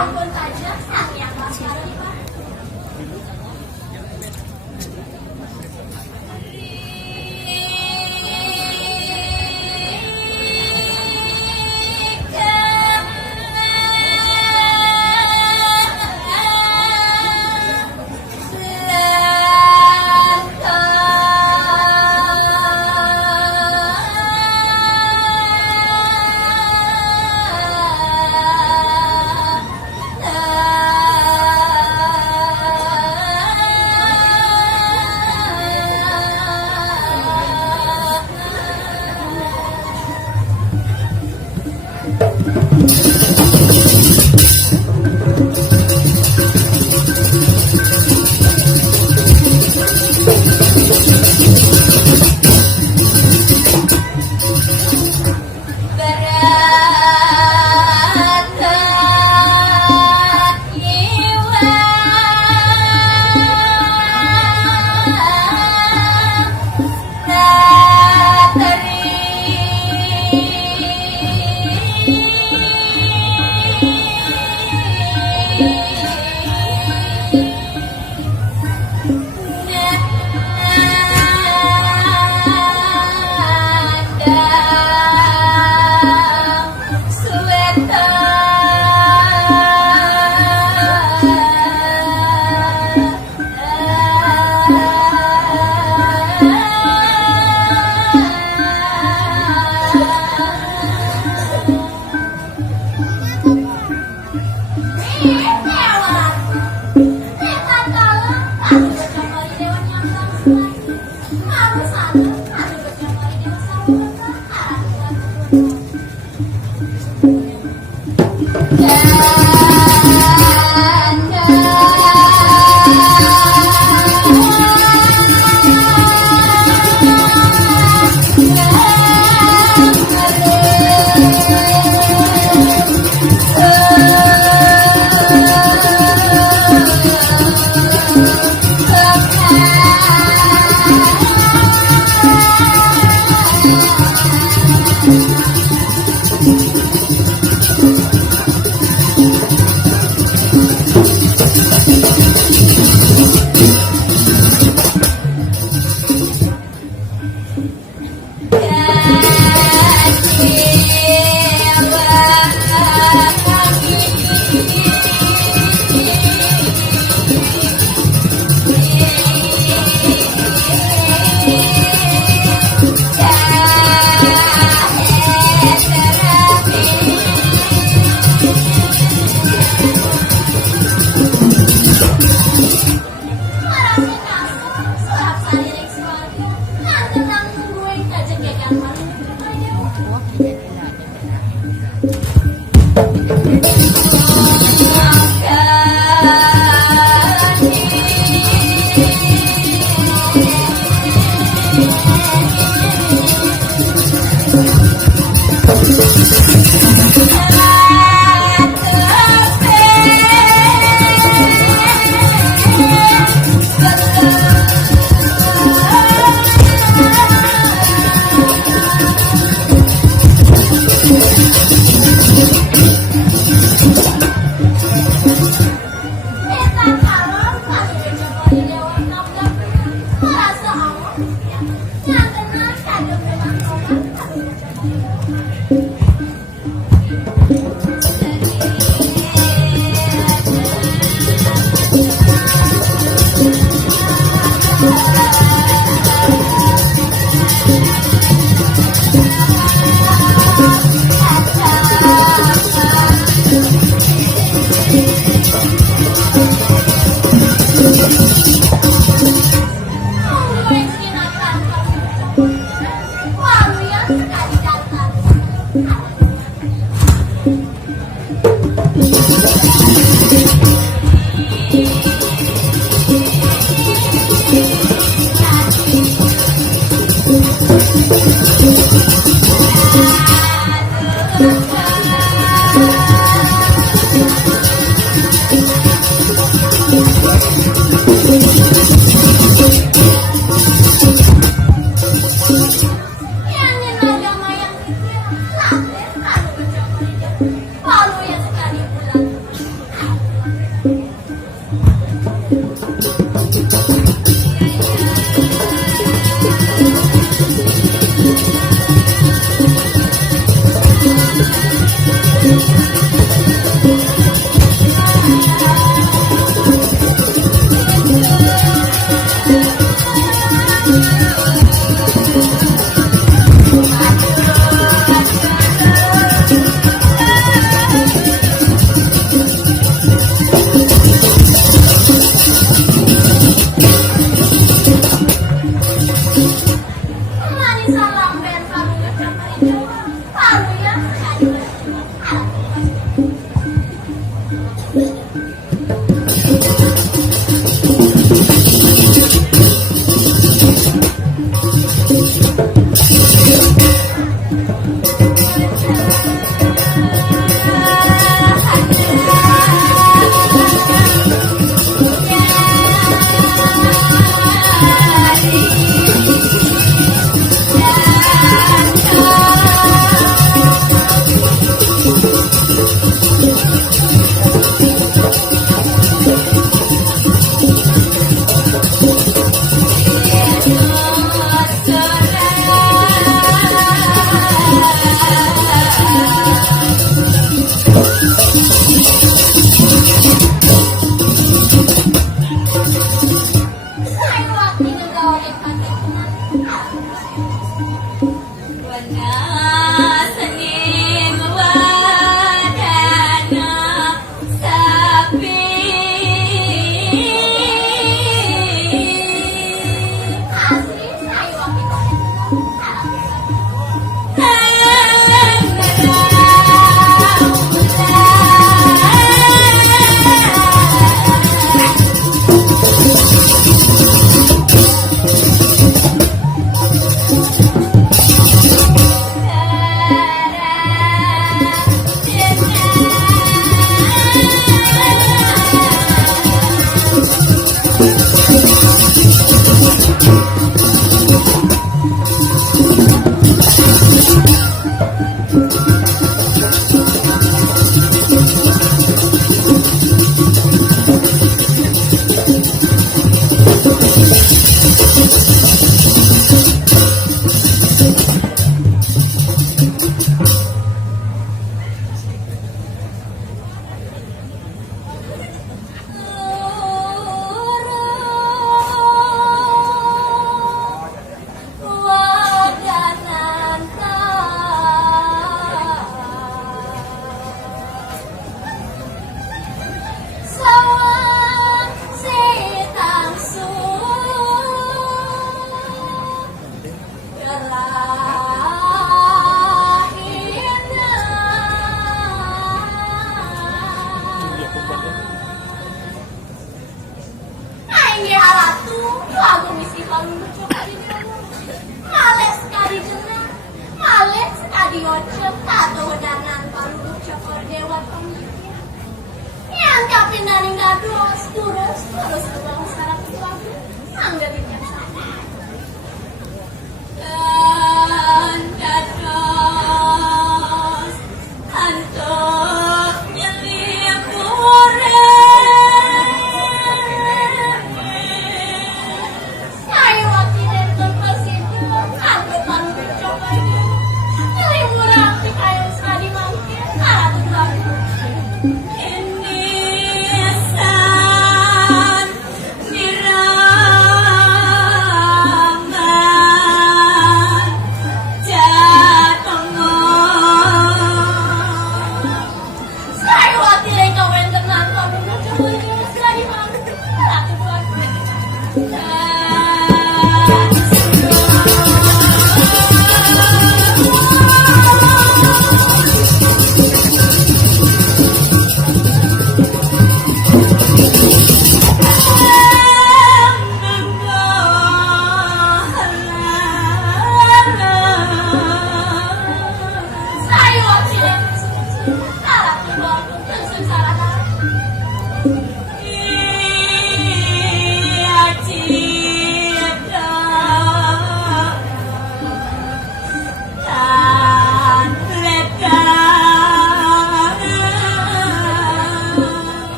ampun saja, sayang sekali Pak.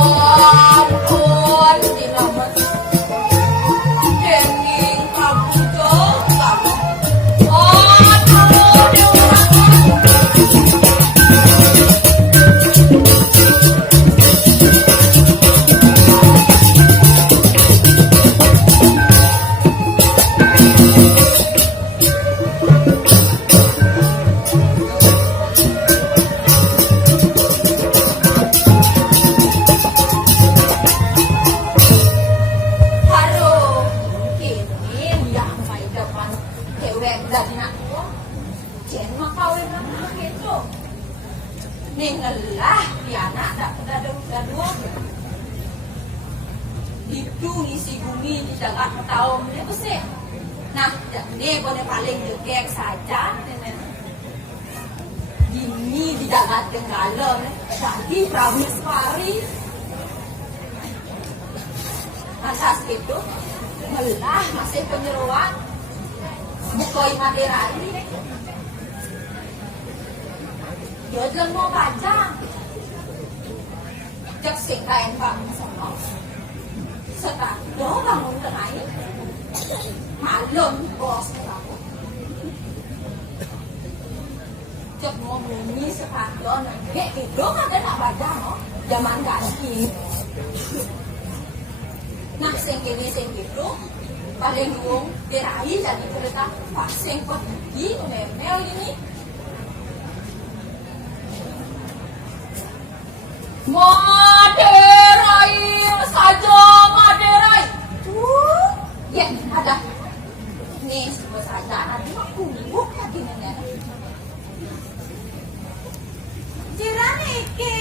ampun, dinamet denging Prabu Jonggrang. Aduh, harum. Kini yang may depan dewek dan nakwa. Jen makawin na gitu. Ningalah, piana tak kedadung-dadung. Itu ngisi bumi di jagat tahun ini pasti. Nah, ini boleh paling jegek saja. Ini di jagat Tenggala, jadi Prameswari. Asas itu, melah masih penyeruan. Bukoi Madera ini. Dia jangan mau baca. Cek sing kain bangun sama. Setelah itu bangun tengah malam bos kamu. Cek mau bunyi sepanjang. Itu kan dia tak baca no. Zaman ganti. Nah, sing gitu, paling luang dirai jadi cerita pak sing pergi memel ini. Maderai saja Maderai. Ya ada. Nih semua saja nanti aku buk lagi nenek. Jiran iki.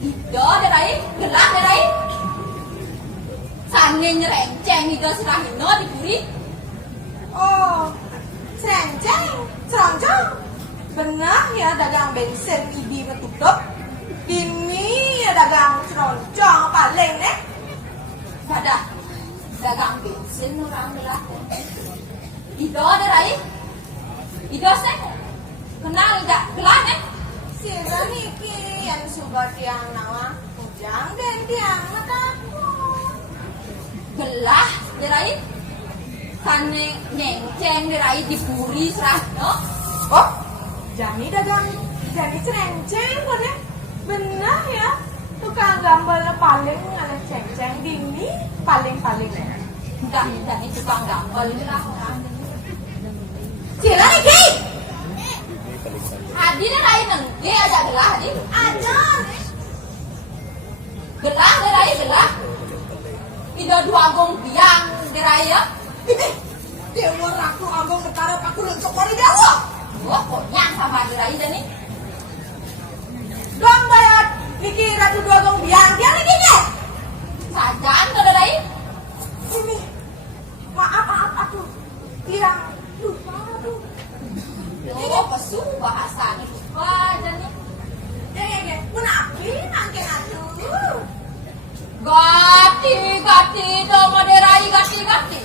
Ido Derai, gelah Derai. Sange nyerenceng Ido Serahino diburi. Oh, serenceng. Benar ya dagang bensin ibi metutup. Ini ya dagang ceroncong paling nih. Pada dagang bensin orang belah. Ido Derai. Ido sih. Kenal tidak? Gelah nih. Sira niki yang subat yang nama ujang dan tiang mataku. Gelah Derai. Sange nyenceng Derai diburi Serahino. Oh, jadi cerenceng kan ya? Benar ya. Tukang gambar paling ada ceng-ceng dini paling nih. Enggak, ini tukang gambar lah orang. Sira niki. Adi Derai nengge aja gelah Adi. Ada. Gelah Derai gelah. Ido dua gong biang Derai ya. Dewa raku abang bertarap aku lencok kori dewa. Wah, pokoknya sama Derai dan nih. Dong bayar niki ratu dua gong biang dia niki nya. Sajaan tuh Derai. Ini maaf aku tiang lupa tuh. Oh, pesu bahasa nih. Wah, dan nih. Ya, menapi nangke atuh. Gati dong Derai gati.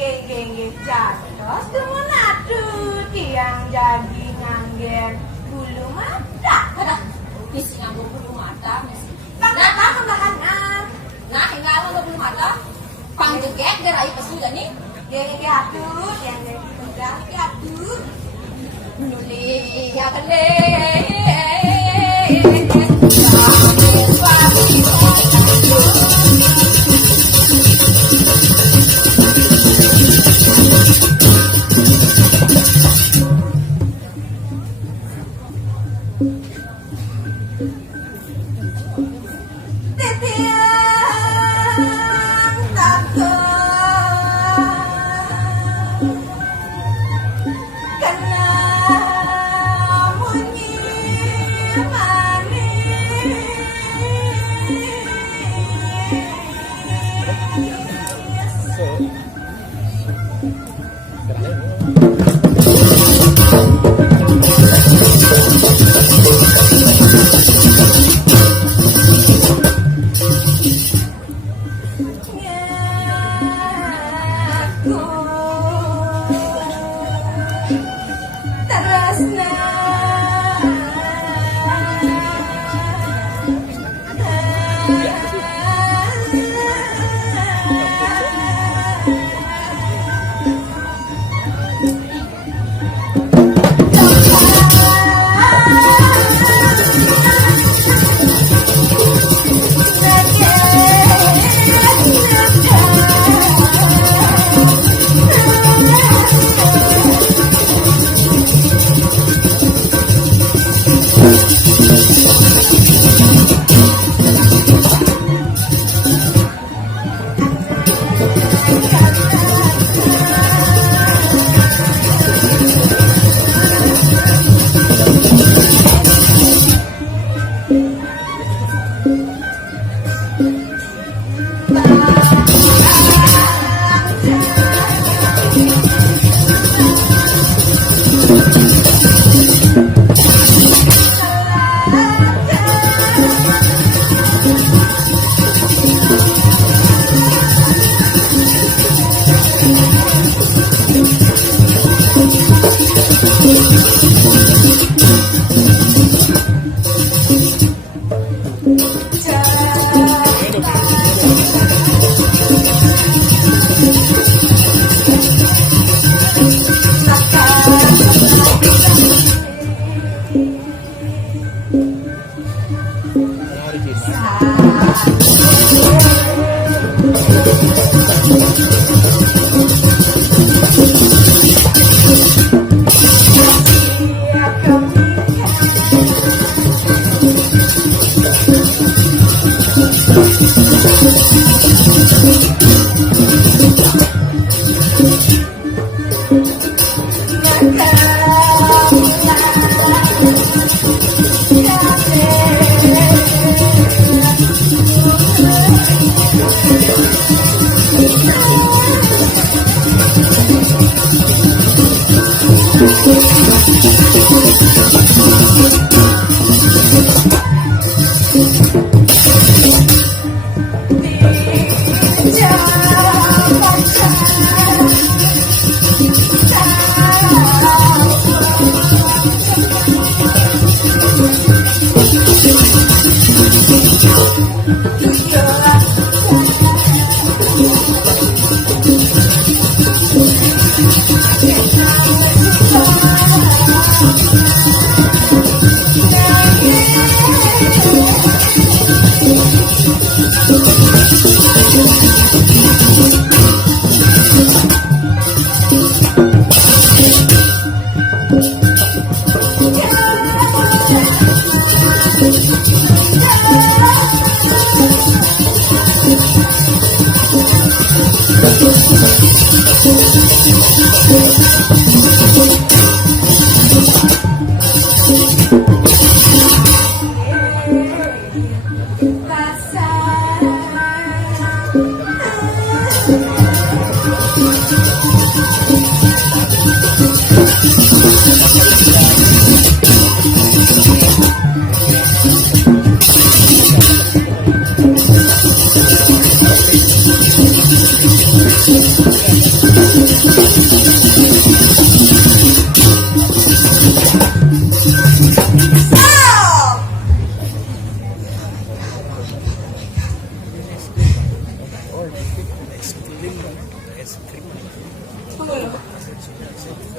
Inge jatuh semua atuh tiang jadi ngangger bulu mata. Ada. Misi nganggur bulu mata, misi. Bangga pembahanan. Nah, hingga nganggur bulu mata. Pangjegek Derai pesu dan nih. Gege atuh yang udah atuh. Nuli ya kele. Tetiang takut kena munyi manis.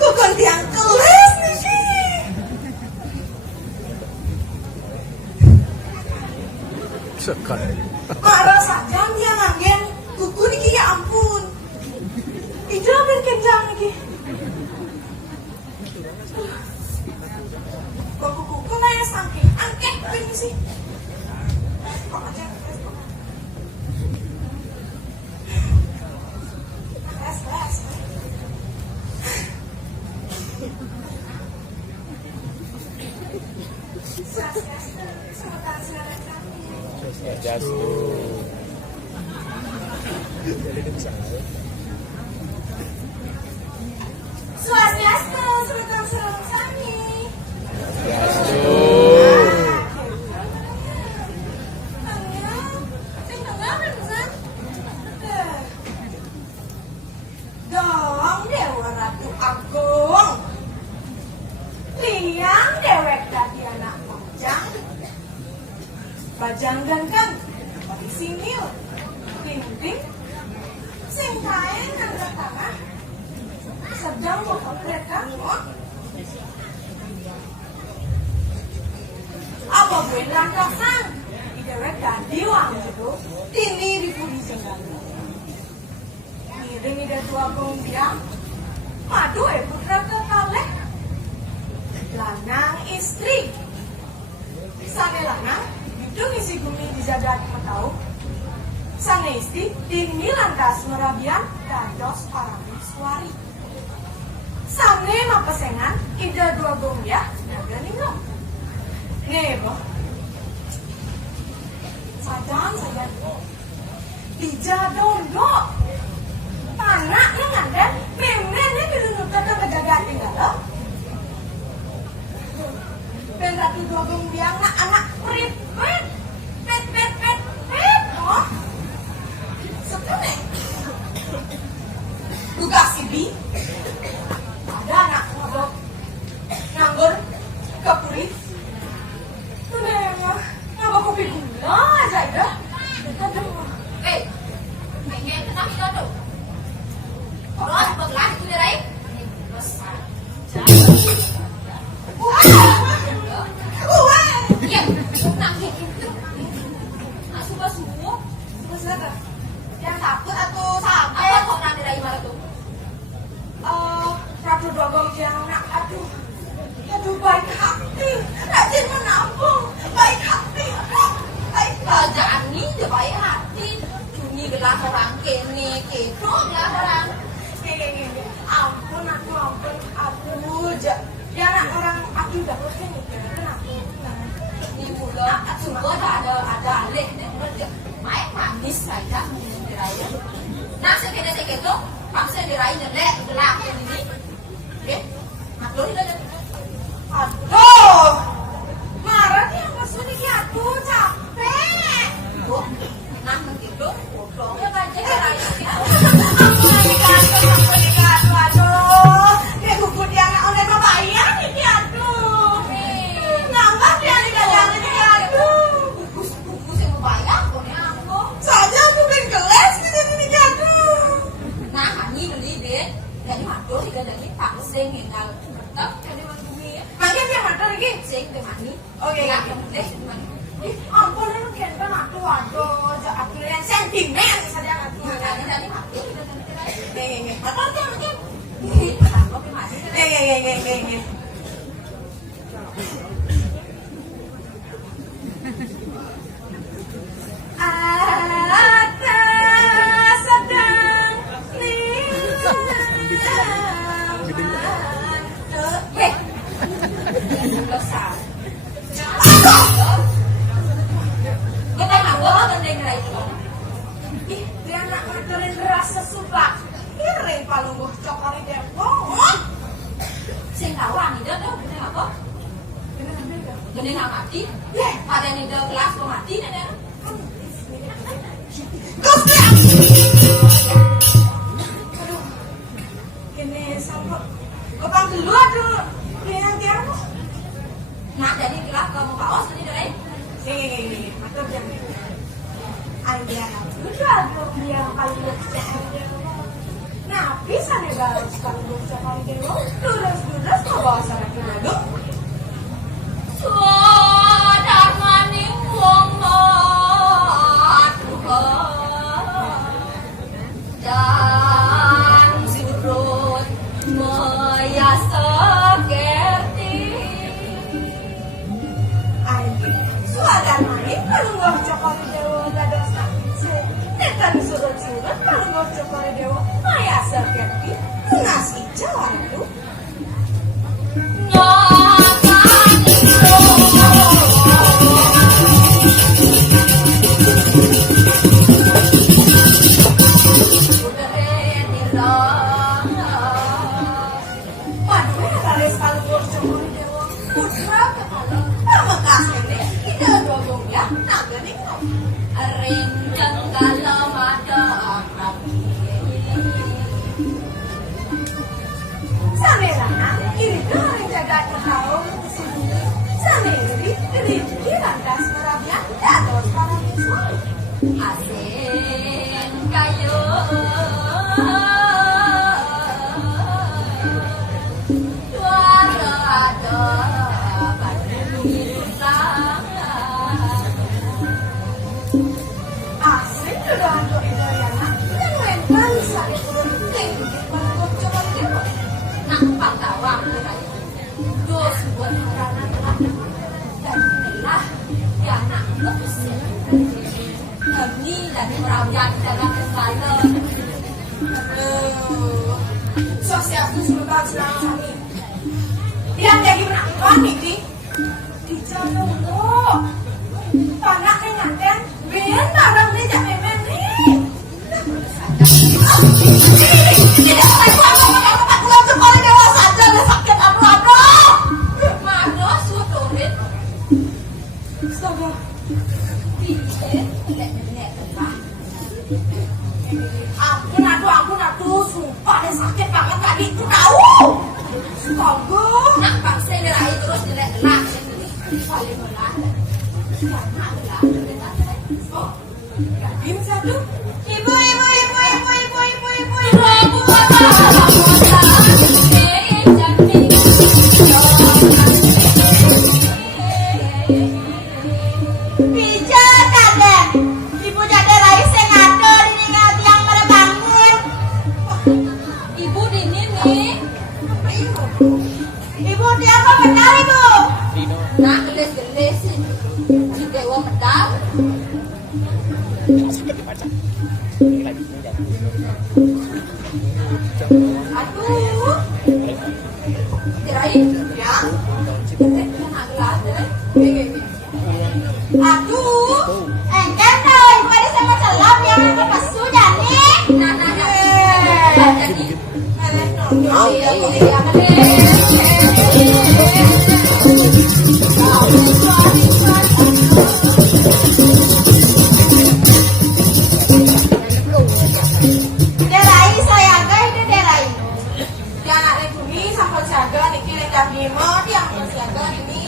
Bukan tiang kelas nih sih. Sekali. Marah saja dia nganggen kuku niki ya ampun. Itu hampir kencang niki. Kok kuku naya saking angket ini sih. Kok aja. Les. Swastiastu, sebentar sami. Dong Dewa Ratu Agung. Liang dewek dadi anak bajang. Bajanggan kan simil, pinding, sing kae nganggo tangan. Sedang mau komplit kan? Apa beneran kasan? Dewek dadi wang itu. Ini dipuni singgang. Ngiring ida tua biang. Madu putra kekaleh. Lanang istri. dijaga tahu. Sanesti tinggi lantas merabian dados para miswari. Sane mapesengan ida dua gombya naga ningro. Nebo. Sadang saja. Dijadondo. Anaknya nganden, memangnya kedunuk kata kejaga tinggal loh. Ben ratu dua gombya anak prit. Oh. Sebenarnya juga si Bi ada anak ngobok nganggur kepuri sebenarnya ngobok kopi gula aja itu aduh pengen kita itu tuh kalau sebelah itu dari iya nanti itu nak subuh yang takut atau sama apa kok nanti dari mana tuh ratu dogong yang nak aduh baik hati rajin menampung baik hati baik kerjaan ini udah baik hati ini gelas orang kene gedong gelas orang ampun aduh ya anak orang aku udah bosan nih kenapa di mulut subuh ada alih main manis saja diraya nah segitu paksa diraih jelek gelap ini ya maklum itu aduh marah nih apa sih aku capek nah begitu bodohnya aja diraya aduh kayak gugur dia nggak oleh bayar nih aduh nambah dia nih dagangan nih aduh bungkus yang bayar pokoknya aku saja aku pengen kelas gitu nih aduh nah hani beli deh dari maklum juga dari pak sing tinggal tetap jadi bumi makanya dia makan lagi sing ke mani oke nggak deh mani ampun lu kentang aku aduh akhirnya sentimen saja aku dari maklum juga dari apa tuh mungkin sedang besar kita nggak boleh gandeng itu dia anak ngaturin rasa suka kiri paling gue cokori depong sing kawan itu tuh gandeng apa gandeng nggak mati pada nih udah kelas kok mati nih aduh ini sampai kepang dulu aduh dia nah jadi kelas kamu kaos ini dari mantap jangan Aida udah aduh dia paling lucu nah bisa nih guys kalau gue cokori depong lurus mau bawa sana ke lalu sudah maning wong dan surut maya sekerti Aida suara main kalau gue cokori dewa gak dosa nekan surut kalau gue cokori dewa maya sekerti ngasih jalan tuh Asin kayu suara ada asik udah untuk Idayana dan mental saya turun tinggi pada coba demo nak pantawang dos buat anak dan inilah ya nak lepasin ini dari merawat dalam kembali. Sosial itu sebentar serang kami. Yang jadi menakutkan ini di jalan kok. Panak yang nganten, biar barang ini jak memen nih. Tidak saya buat apa pulang sekolah dewasa aja lah sakit apa-apa. Mana sudorin? Astaga. Ampun aduh, sumpah deh sakit banget tadi itu tahu. Astaga. Nak bangsa dirai terus dilek-lek ini paling melah. Karena adalah Oh, Gading satu. Ibu. Bija Kade. Ibu Jade Rai sing ado ini yang pada bangun. Ibu dini nih. Ibu dia apa benar ibu? Nak gelis-gelis di dewa medal. Aduh. Dirai. Ya. Nak gelas. Aduh. Engken doi, ibu ada sama celap yang kepesu jadi. Nah. Jadi. Derai saya ini derai. Yang anak bumi sampai jaga niki ledak lima yang bersiaga ini.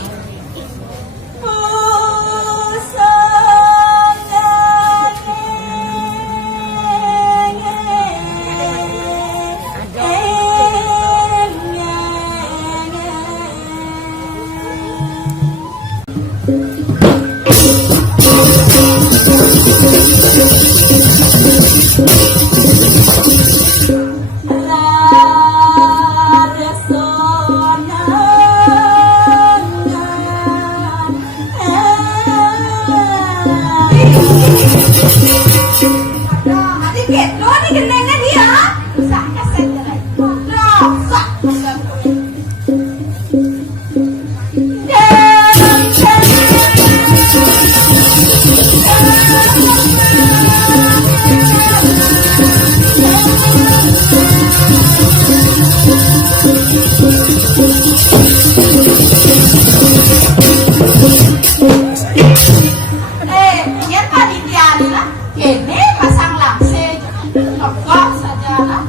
Biar panitia lah, ini pasang langsing, tokok saja lah.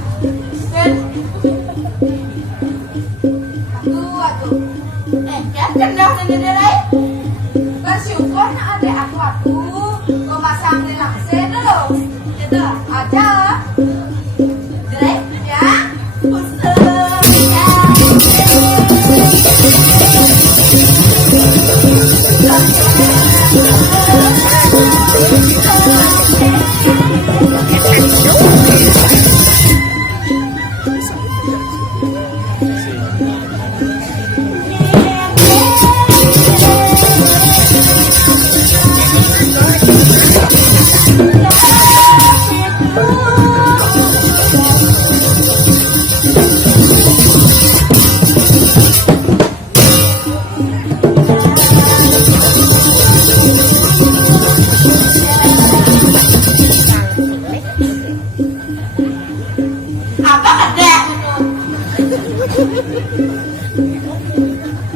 Aduh, kan kenal dengan lain. Bersyukur nak ada aku, kau pasang di langsing dulu, gitu aja. Jelek ya, pusing ya. Apa ada?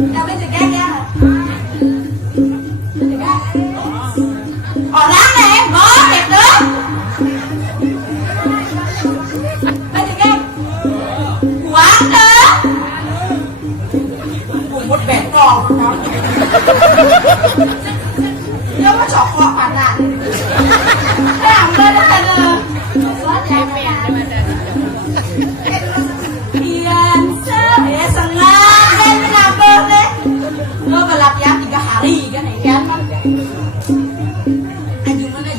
Tapi juga ya. Orang nih, bos itu. Tapi juga uang tuh. Bumut betong. Dia mau cokok panas. Ambil ada. Ian saya senang dan kenapa deh? Lo berlatihan 3 hari kan ikan kan? Aju mana?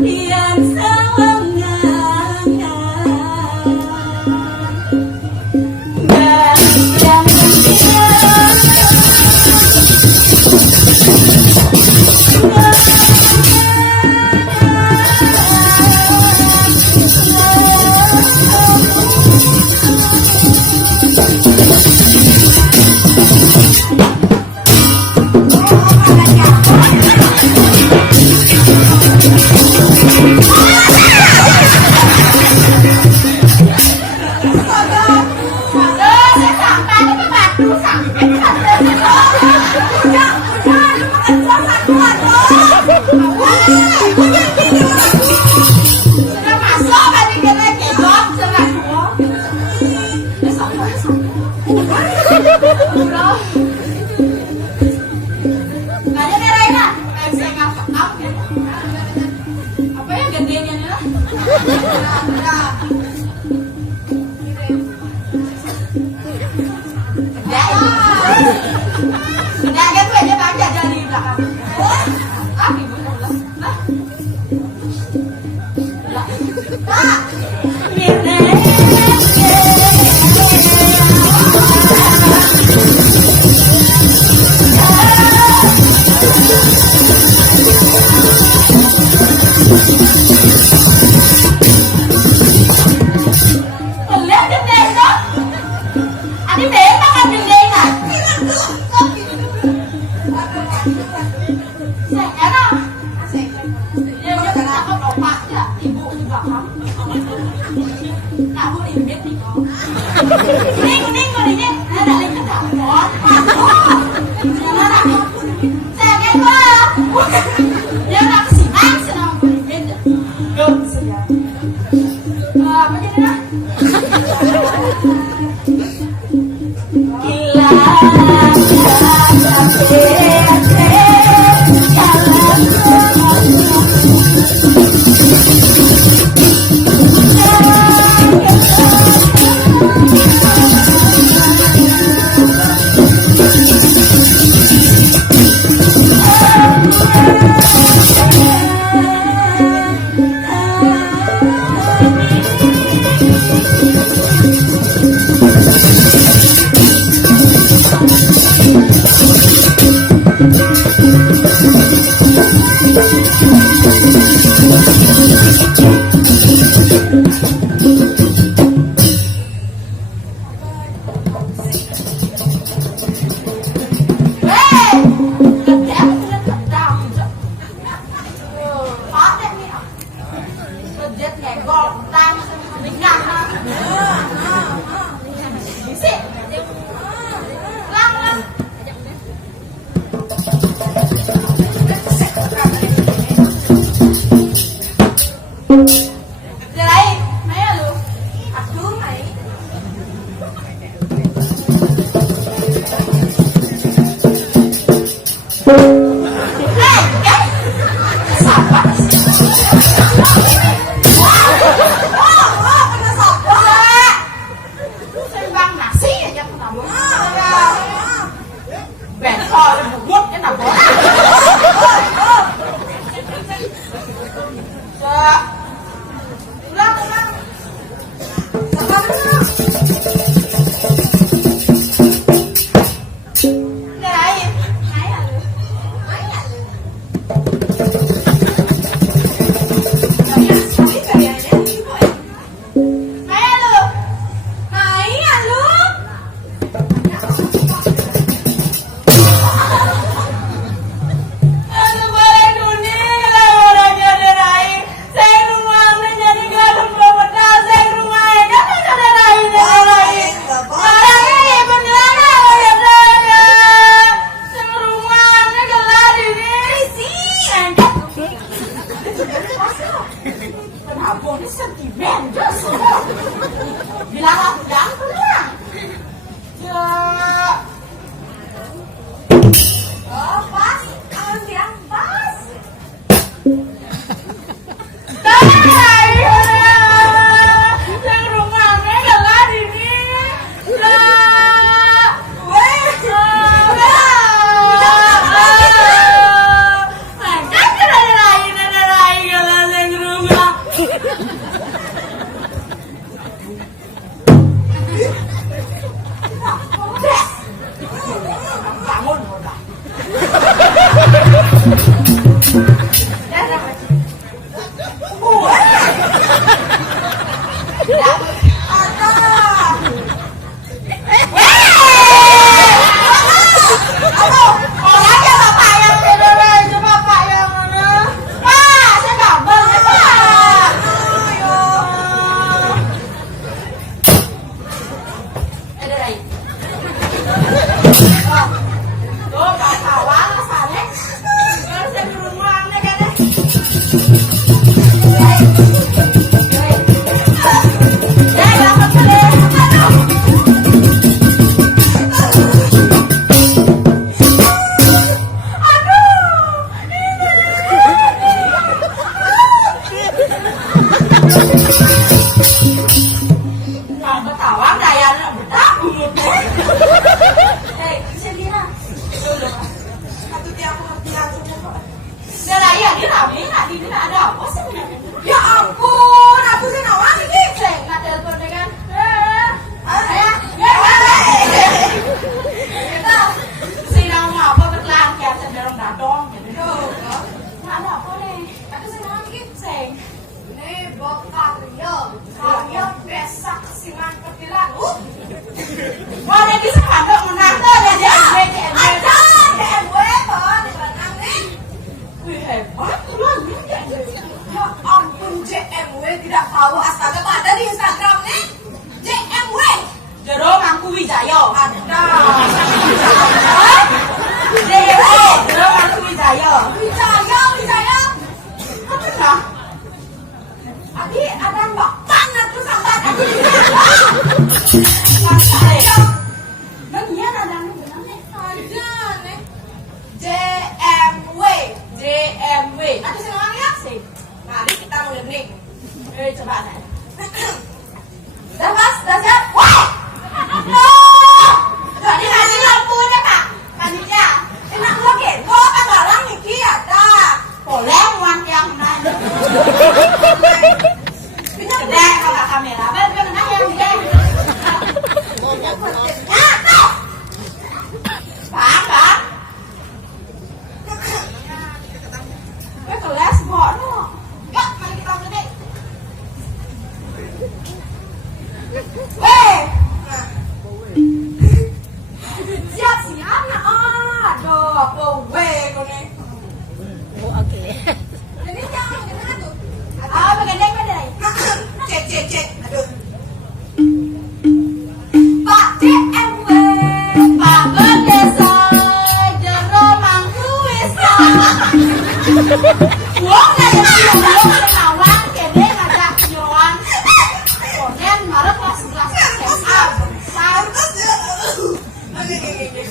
Ian sewenang. Kayaknya deh Raina, saya ngapa? Apa ya gedenya nih lah? Nggak kan gue aja aja dari belakang. Ah, ibu pulang. Nah. Pak, Mirna. Lihat gendeng dong. Adi memang kan gendengan. Ya udah takut opak ya, ibu di belakang. Kamu lihat nih kok. Kuning kuningnya, ada lagi takut. Saya kan dia nak siang senang kuning. Gak siang. Apa jadi nak?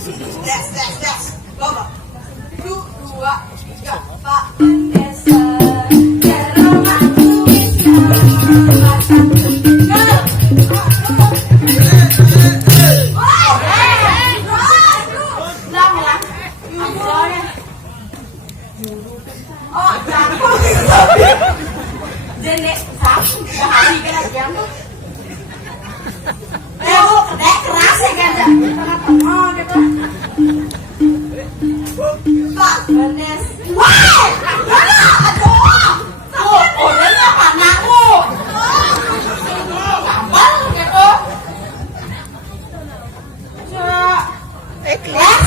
Yes. Bapak. 1, 2, 3, Pak Desa. Jenek sap, hari kena jam. Kedek keras ya kan? Tengah-tengah gitu. Pak Ganes. Wah! Aduh! Oh, ini apa anakmu? Gampang gitu. Ikhlas.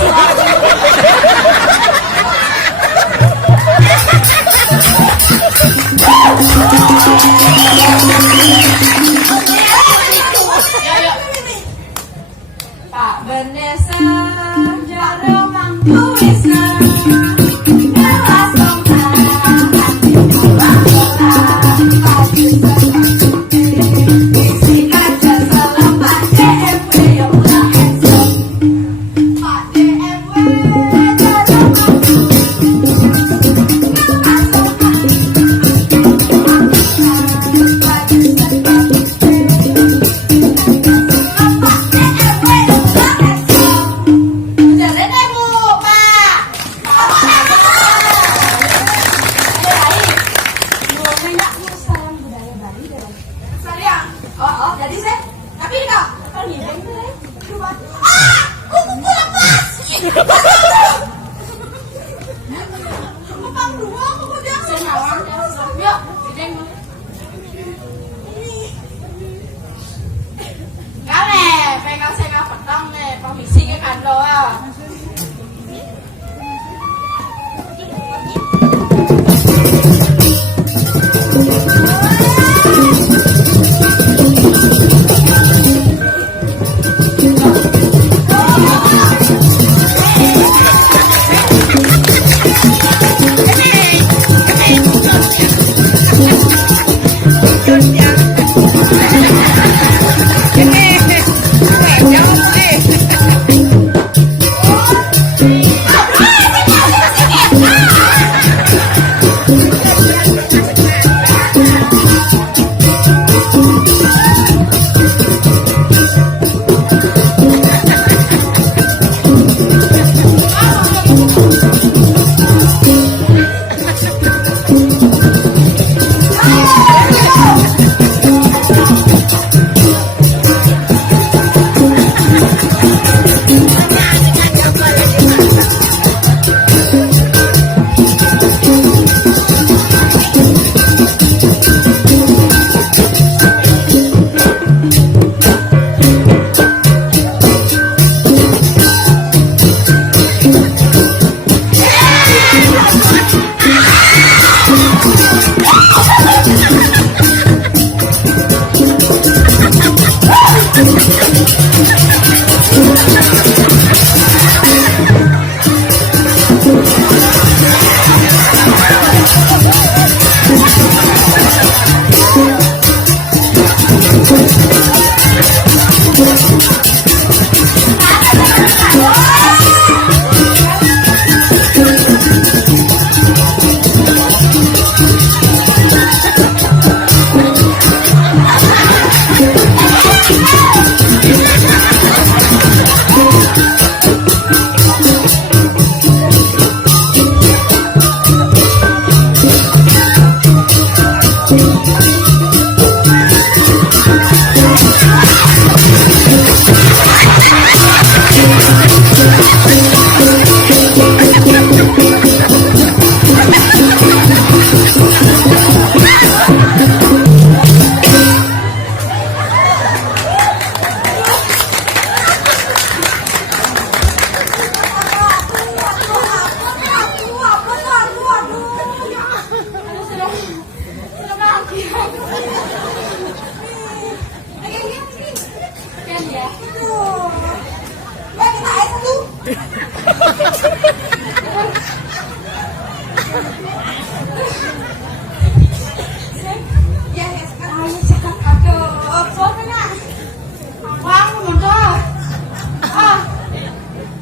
Pak Vanessa jarang mampu bisa lepas tongkat bola-bola pagi isi kaca selamat DMW yang udah handsome Pak DMW jarang mampu lepas jadi saya, tapi ini kak, kalau nih, aku lepas. Petang dua, kemudian saya nawar, yuk, ideng. Kale, pegang saya petang nih, permisi ke kantor.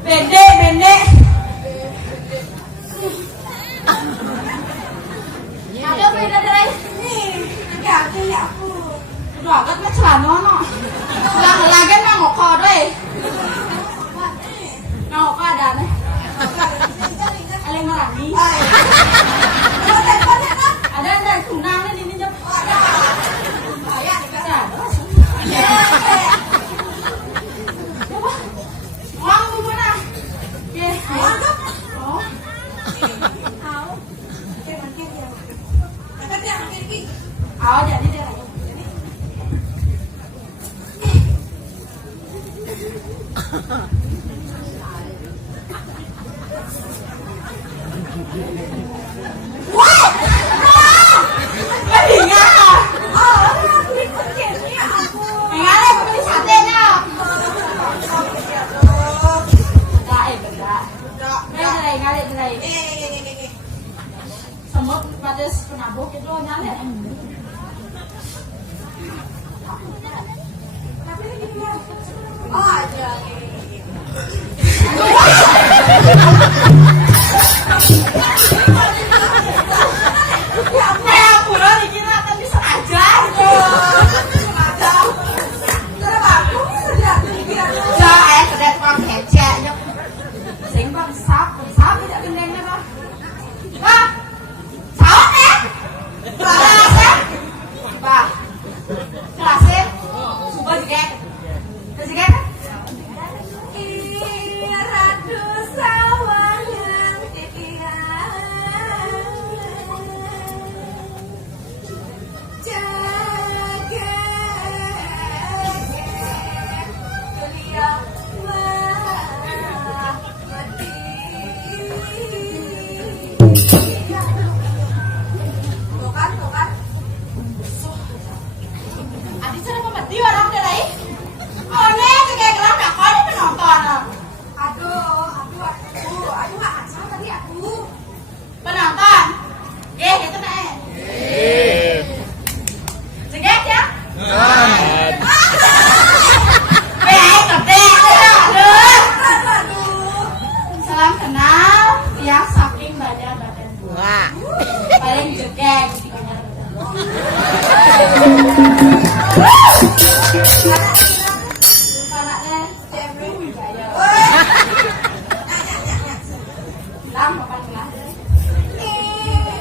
Bende Semut pada penabuk itu nyale. Oh, aja. Ya, aku lah dikira akan bisa aja. Sengaja. Terus aku bisa dikira. Ja, kedai tukang kecek. Sing bangsap tidak gendengnya lah. Wah, sawat ya? Kelas ya? Bah, kelas ya? Sumpah juga. Juga kan? Ratu sawangan titian jaga beliau mati. Tuh kan Adi cara pemati orang dia lain. Oh nih, kayak kelam nak kau ni penonton. aduh asal tadi aku Penonton. Itu nak. Segek ya? Kedai Salam kenal yang saking badan gua. Paling jegek di banyak anaknya Jeffrey Wijaya. Lam apa kelas?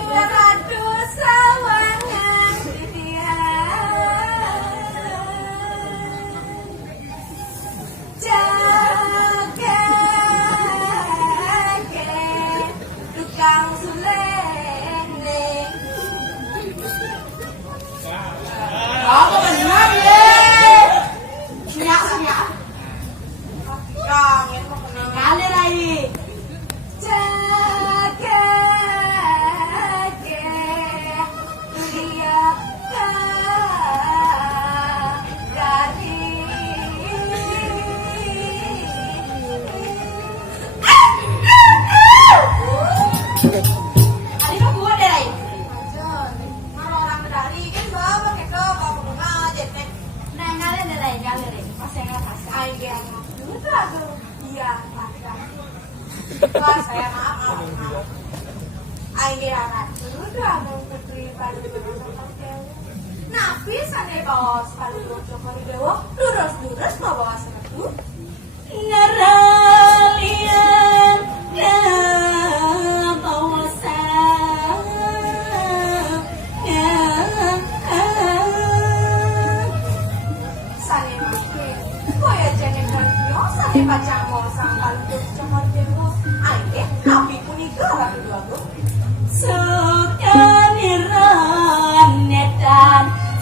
Ratu sawangan titian jaga tukang suleng. Apa benar ya? Siap. Kangen mau kenal. Kali lagi. Jaga dia dari Adik kau buat deh lagi. kalau orang dari kan bawa kita bawa aja teh. Nah, kali deh. Masih nggak pas. Iya, aduh, iya, Wah, saya maaf. Ayo, Ratu, udah mau putri pada Nabi sana bawa sekali Joko Widodo, lurus bawa satu. Ngeralian Sana makin, kok ya jangan kerja, sana baca mau sampai Joko Widodo. Ayo, Nabi punika Ratu Dua. Suka niran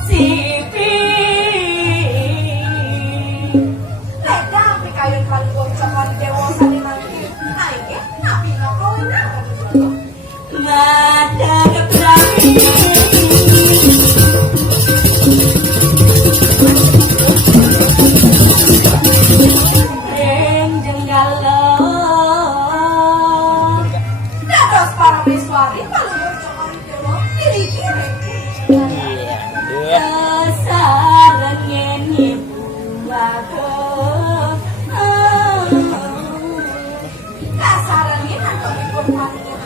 sipi. Ledang pikayun paling bocah paling dewasa di mangki. Ayo, Nabi ngakauin Ratu Dua. Mada keberani. Dados para miswari paling bocah paling dewa kiri-kiri. Kesarengen ibu aku. Kasaran ini nanti ikut paling dewa.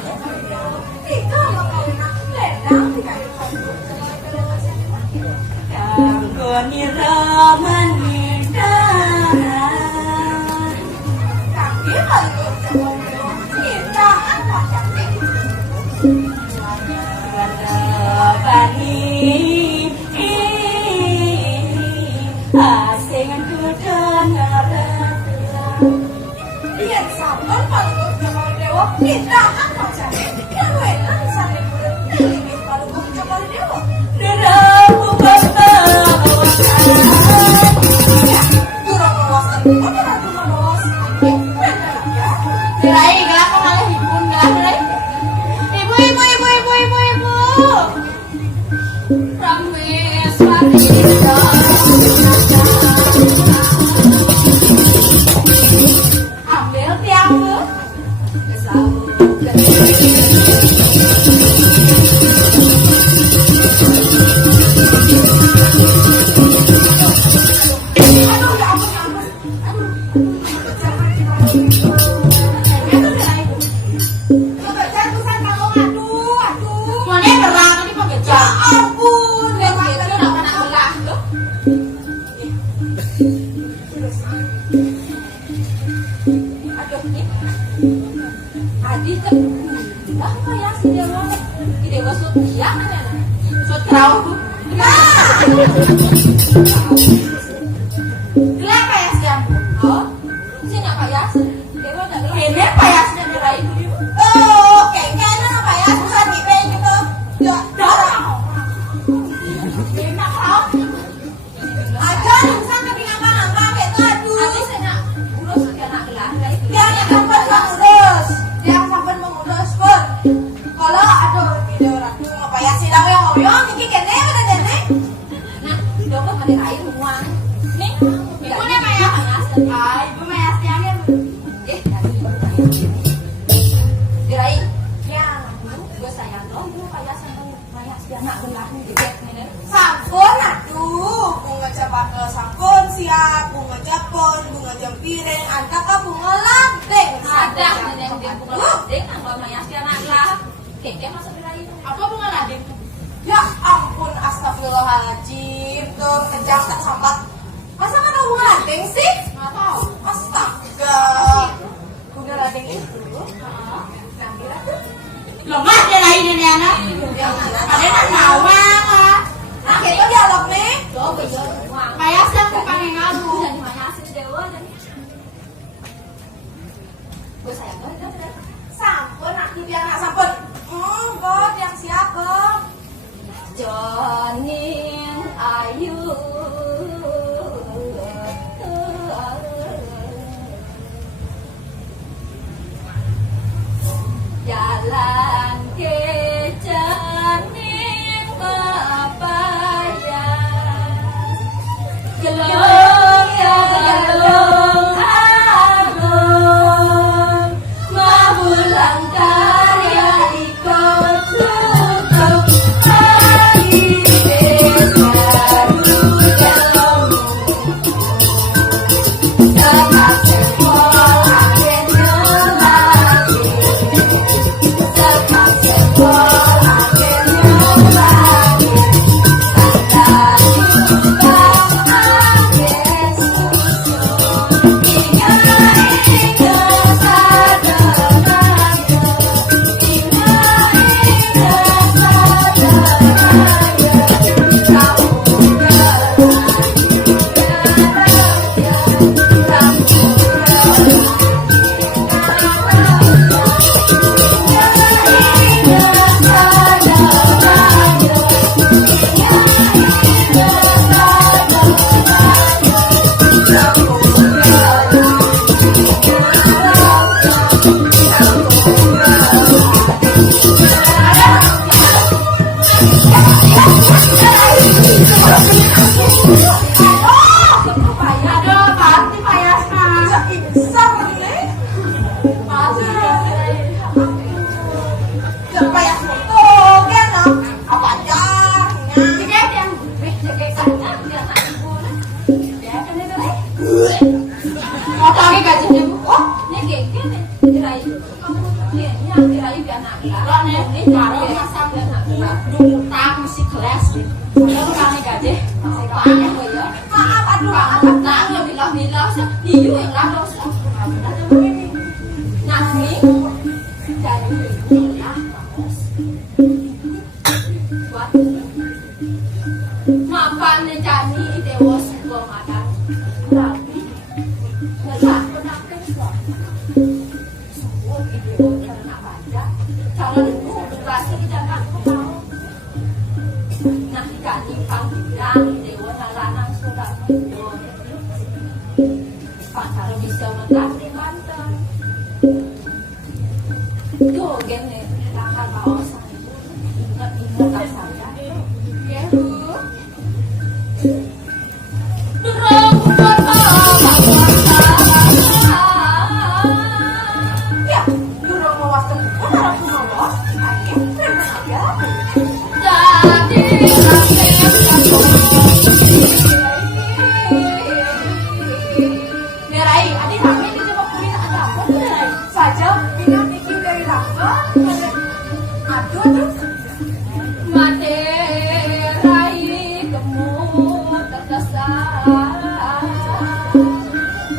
Tika ngakauin ledang pikayun paling bocah paling dewasa di mangki. Kanggo niraman nidan. Kaki paling bocah paling dewa. Kita apa cantik. Bani asengan kudan Biar sabar paling bocah paling dewa. Kita apa cantik. Kan welang sana bulan. Ini paling bocah paling dewa. Deramu bapak Durang wawasan. Kok Ratu Mawas? Ayo, welang ya. Dirai gelap malih Aduh, ya ampun, ya ampun. Coba jantusan kamu, aduh. Mana belang ini pakai Ya jam. ampun, Lihat itu nak kena belah tuh. Aduh ini. Adi tuh. Lah kayak si dewa. Si dewa Sophia mana? Sotrau tuh. gelap ya siang. Oh, si nak kayak si dewa tak gelap. Ini apa ya? Derai dulu. Oh, kayaknya apa ya? Susah dipen gitu. Ya, dorong. Enak kau. Aja susah kepingan angka kayak itu aduh. Adi saya nak urus dia nak gelar. Yang sampai mengurus, yang sampai mengurus pun. Kalau aduh video ragu apa ya sih lawe yang ngoyong iki kene udah nenek. Nah, dompet ada air semua. Nih, Ibu nih Maya. Ah, ibu Maya siangnya. Dirai, Ya, gue sayang lo, gue kayak si anak gelar nih di bed nih. sampun aduh, bunga coba ke sampun siap, bunga japon, bunga jam piring, anta ke bunga lanting. Ada nih yang dia bunga lading, nambah Maya si anak gelar. Keke masuk dirai. Apa bunga lading? Ya ampun, astagfirullahaladzim, tuh kejam tak sambat. Masa kan ada bunga lading sih? Nggak tahu. Astaga. Bunga lading itu. Nambira tuh. Lemah dia lain ini anak. Ada yang nawa kah? Nah, itu dialog nih. Lo bejo uang. Kayak sih aku pengen ngadu. Dan Maya si dewa dan gue sayang lo itu. Sampun, aku biar nggak sampun. God, yang siapa? Jonin Ayu. Jalan ke Janin Papayan Gelong ya gelong agung Mabulang karya ikut tutup hari baru gelong Sekat sepol akhirnya lagi Sekat sepol akhirnya lagi Tanda jumbang akhir susun Inga-inga sadaranya Inga-inga sadaranya Kamu Aduh, pasti payasnya. Besar nih. Jangan payas itu, kan? Apa aja? Motornya gajinya bu, oh ini keke nih, dirai, ini dirai biar nak gelar, ini baru masa biar nak gelar, tak mesti kelas nih, kalau kami gaji, masih banyak kok ya, Maaf, aduh, maaf. tak lo bilang sih, hiu yang lalu sih, nah ini, jadi lah, buat, mapan nih jadi dewa sebuah makan, tapi nggak pernah kesel. Semua video karena baca, cara dulu berarti jangan kau. Nah jadi panggilan dewa nalanan sudah video. Pacar bisa menang di Banten. Tuh game nih, akan bawa saya. Ingat saya. Ya bu. Ya, durung mau wasem Nerai, adik kami dicoba kulina ada apa tuh Nerai? Saja minat iki dari Rangga. Aduh, aduh. Materai kamu terkesan.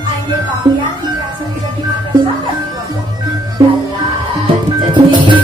Ayo kalian dirasa tidak di madrasah dan di pondok. Jalan jadi.